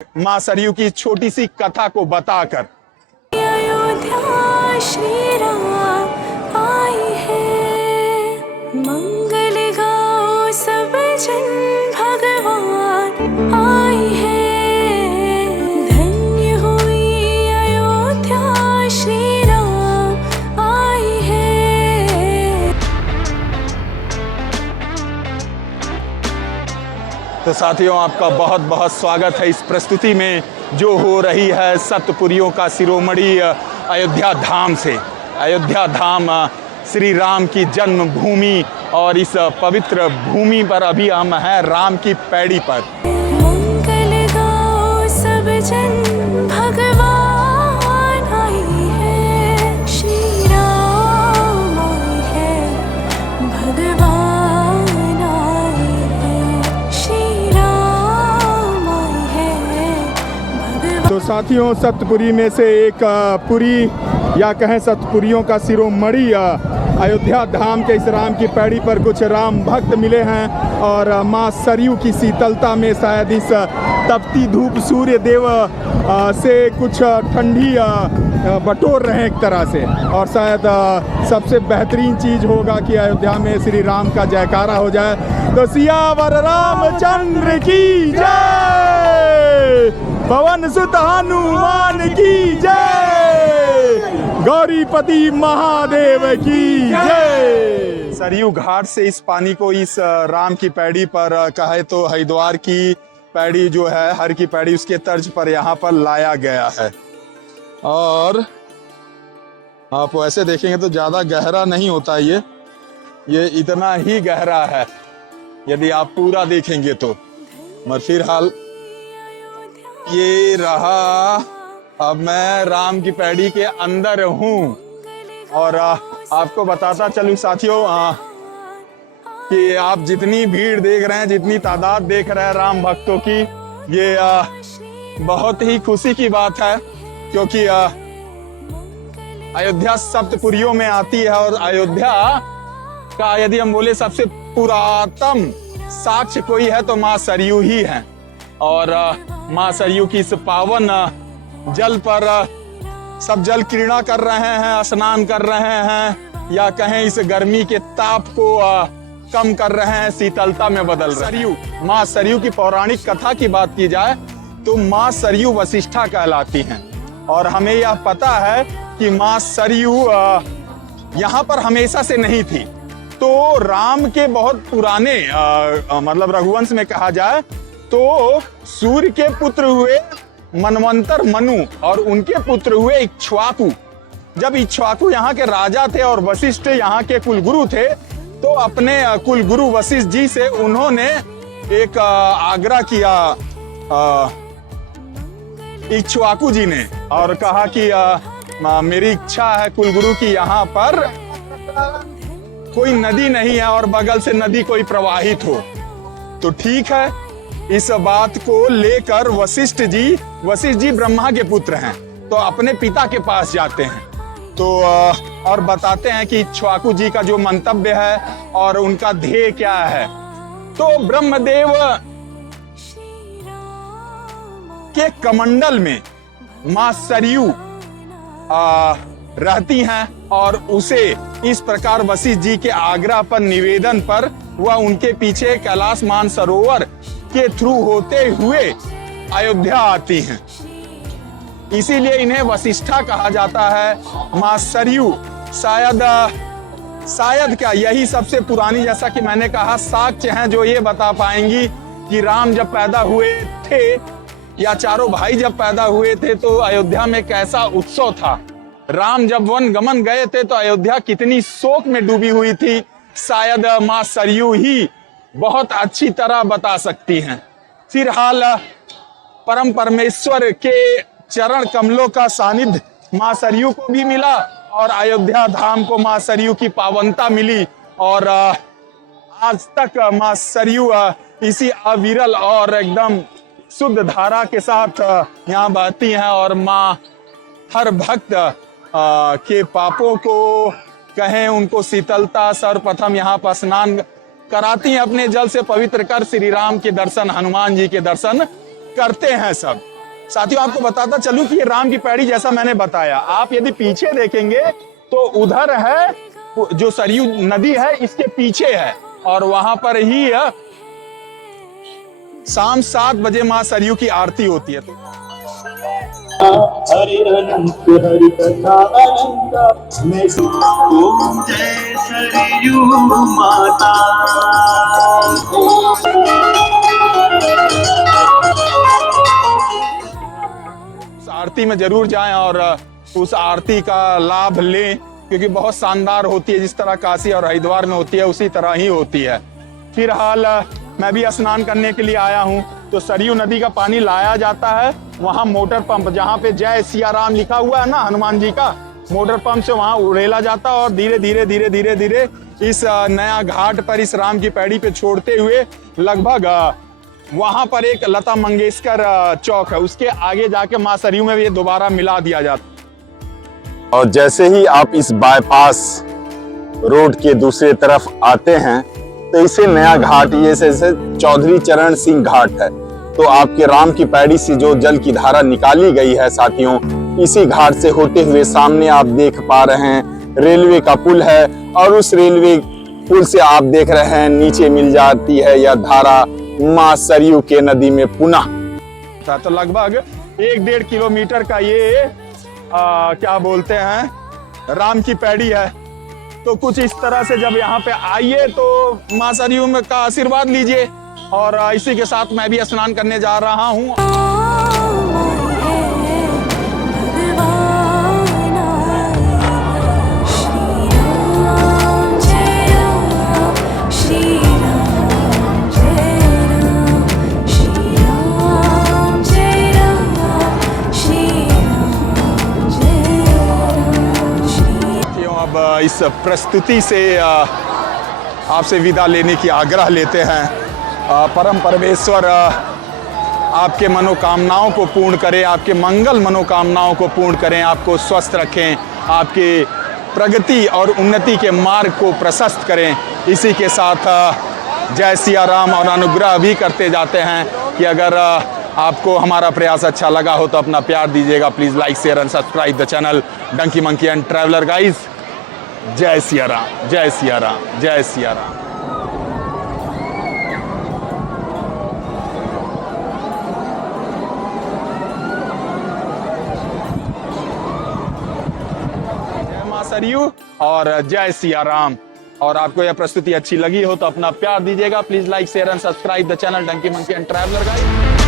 मां सरयू की छोटी सी कथा को बताकर। अयोध्या श्री राम आए हैं, मंगल गाओ सब जन भगवान आए हैं। धन्य हुई अयोध्या श्री राम आए हैं। तो साथियों, आपका बहुत बहुत स्वागत है इस प्रस्तुति में जो हो रही है सतपुरियों का शिरोमणि अयोध्या धाम से। अयोध्या धाम श्री राम की जन्मभूमि और इस पवित्र भूमि पर अभी हम हैं राम की पैड़ी पर। मंगल गाओ सब जन भगवान आए हैं, श्री राम आए हैं, भगवान आए हैं, श्री राम आए हैं, भगवान। तो साथियों, सतपुरी में से एक पुरी या कहें सतपुरियों का शिरोमणि अयोध्या धाम के इस राम की पैड़ी पर कुछ राम भक्त मिले हैं और मां सरयू की शीतलता में शायद इस तपती धूप सूर्य देव से कुछ ठंडी बटोर रहे हैं एक तरह से। और शायद सबसे बेहतरीन चीज होगा कि अयोध्या में श्री राम का जयकारा हो जाए। तो सियावर रामचंद्र की जय, पवन सुत हनुमान की जय, गौरीपति महादेव की जय। सरयू घाट से इस पानी को इस राम की पैड़ी पर कहे तो हरिद्वार की पैड़ी जो है, हर की पैड़ी, उसके तर्ज पर यहाँ पर लाया गया है। और आप ऐसे देखेंगे तो ज्यादा गहरा नहीं होता ये इतना ही गहरा है यदि आप पूरा देखेंगे तो। मगर फिलहाल ये रहा, अब मैं राम की पैड़ी के अंदर हूँ और आपको बताता चलूं साथियों कि आप जितनी भीड़ देख रहे हैं, जितनी तादाद देख रहे हैं राम भक्तों की, ये बहुत ही खुशी की बात है क्योंकि अयोध्या सप्तपुरियों में आती है और अयोध्या का यदि हम बोले सबसे पुरातन साक्ष्य कोई है तो मां सरयू ही है। और मां सरयू की इस पावन जल पर सब जल क्रीड़ा कर रहे हैं, स्नान कर रहे हैं या कहें इस गर्मी के ताप को कम कर रहे हैं, शीतलता में बदल रहे हैं। सरयू, मां सरयू की पौराणिक कथा की बात की जाए तो मां सरयू वशिष्ठा कहलाती हैं और हमें यह पता है कि मां सरयू यहाँ पर हमेशा से नहीं थी। तो राम के बहुत पुराने मतलब रघुवंश में कहा जाए तो सूर्य के पुत्र हुए मनवंतर मनु और उनके पुत्र हुए इक्ष्वाकु। जब इक्ष्वाकु यहाँ के राजा थे और वशिष्ठ यहाँ के कुलगुरु थे तो अपने कुलगुरु वशिष्ठ जी से उन्होंने एक आग्रह किया इक्ष्वाकु जी ने और कहा कि मेरी इच्छा है कुलगुरु की यहाँ पर कोई नदी नहीं है और बगल से नदी कोई प्रवाहित हो। तो ठीक है, इस बात को लेकर वशिष्ठ जी ब्रह्मा के पुत्र हैं तो अपने पिता के पास जाते हैं तो और बताते हैं कि इक्ष्वाकु जी का जो मंतव्य है और उनका ध्येय क्या है। तो ब्रह्मदेव के कमंडल में मां सरयू रहती हैं और उसे इस प्रकार वशिष्ठ जी के आग्रह पर, निवेदन पर वह उनके पीछे कैलाश मानसरोवर के थ्रू होते हुए अयोध्या आती हैं। इसीलिए इन्हें वशिष्ठा कहा जाता है। मां सरयू शायद क्या यही सबसे पुरानी, जैसा कि मैंने कहा, साक्ष्य हैं जो ये बता पाएंगी कि राम जब पैदा हुए थे या चारों भाई जब पैदा हुए थे तो अयोध्या में कैसा उत्सव था। राम जब वन गमन गए थे तो अयोध्या कितनी शोक में डूबी हुई थी, शायद मां सरयू ही बहुत अच्छी तरह बता सकती हैं। फिलहाल परम परमेश्वर के चरण कमलों का सानिध्य मां सरयू को भी मिला और अयोध्या धाम को मां सरयू की पावनता मिली और आज तक मां सरयू इसी अविरल और एकदम शुद्ध धारा के साथ यहाँ बहती हैं और मां हर भक्त के पापों को कहें, उनको शीतलता, सर्वप्रथम यहाँ पर स्नान कराती हैं, अपने जल से पवित्र कर श्री राम के दर्शन, हनुमान जी के दर्शन करते हैं सब। साथियों, आपको बताता चलूं कि ये राम की पैड़ी जैसा मैंने बताया, आप यदि पीछे देखेंगे तो उधर है जो सरयू नदी है, इसके पीछे है, और वहां पर ही शाम 7 बजे मां सरयू की आरती होती है। हरि अनंत हरि कथा अनंत मैं ओम जय सरयू माता। उस आरती में जरूर जाएं और उस आरती का लाभ लें, क्योंकि बहुत शानदार होती है। जिस तरह काशी और हरिद्वार में होती है उसी तरह ही होती है। फिलहाल मैं भी स्नान करने के लिए आया हूं, तो सरयू नदी का पानी लाया जाता है वहां मोटर पंप, जहां पे जय सिया राम लिखा हुआ है ना, हनुमान जी का, मोटर पंप से वहां उड़ेला जाता है और धीरे धीरे धीरे धीरे धीरे इस नया घाट पर इस राम की पैड़ी पे छोड़ते हुए लगभग वहां पर एक लता मंगेशकर चौक है, उसके आगे जाके मां सरयू में ये दोबारा मिला दिया जाता। और जैसे ही आप इस बाईपास रोड के दूसरे तरफ आते हैं तो इसे नया घाट, ये जैसे चौधरी चरण सिंह घाट है, तो आपके राम की पैड़ी से जो जल की धारा निकाली गई है साथियों, इसी घाट से होते हुए सामने आप देख पा रहे हैं रेलवे का पुल है, और उस रेलवे पुल से आप देख रहे हैं नीचे मिल जाती है यह धारा मां सरयू के नदी में पुनः। तो लगभग 1-1.5 किलोमीटर का ये क्या बोलते हैं, राम की पैड़ी है। तो कुछ इस तरह से जब यहाँ पे आइए तो मां सरयू में का आशीर्वाद लीजिए। और इसी के साथ मैं भी स्नान करने जा रहा हूँ। अब इस प्रस्तुति से आपसे विदा लेने की आग्रह लेते हैं। परम परमेश्वर आपके मनोकामनाओं को पूर्ण करें, आपके मंगल मनोकामनाओं को पूर्ण करें, आपको स्वस्थ रखें, आपके प्रगति और उन्नति के मार्ग को प्रशस्त करें। इसी के साथ जय सिया राम और अनुग्रह भी करते जाते हैं कि अगर आपको हमारा प्रयास अच्छा लगा हो तो अपना प्यार दीजिएगा। Please like share and subscribe the channel Donkey Monkey and Traveller guys. जय सिया राम, जय सिया राम, जय सिया राम। जय मां सरयू और जय सिया राम। और आपको यह प्रस्तुति अच्छी लगी हो तो अपना प्यार दीजिएगा। Please like share and subscribe the channel Donkey Monkey and Traveller guide.